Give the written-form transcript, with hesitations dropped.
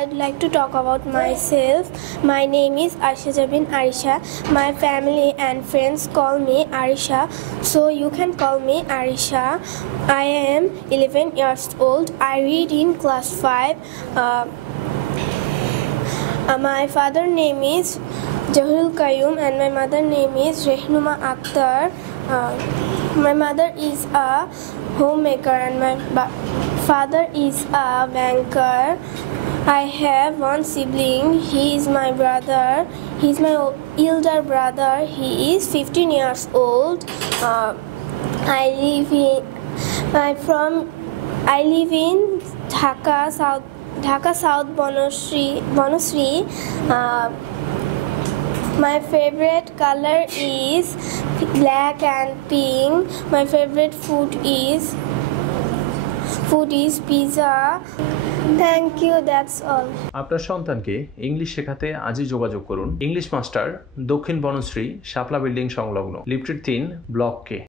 I'd like to talk about myself. My name is Aisha Jabin Arisha. My family and friends call me Arisha, so you can call me Arisha. I am 11 years old. I read in class 5. My father name is Jahul Qayyum and my mother name is Rehnuma Akhtar. My mother is a homemaker and my father is a banker. I have one sibling. He is my brother. He is my elder brother. He is 15 years old. I live in Dhaka South Bonusri. My favorite color is black and pink. My favorite food is pizza. Thank you, that's all. আপনার সন্তানকে English শেখাতে আজই যোগাযোগ করুন English master, দক্ষিণ বনশ্রী, শাপলা building সংলগ্ন, lifted 3, block কে।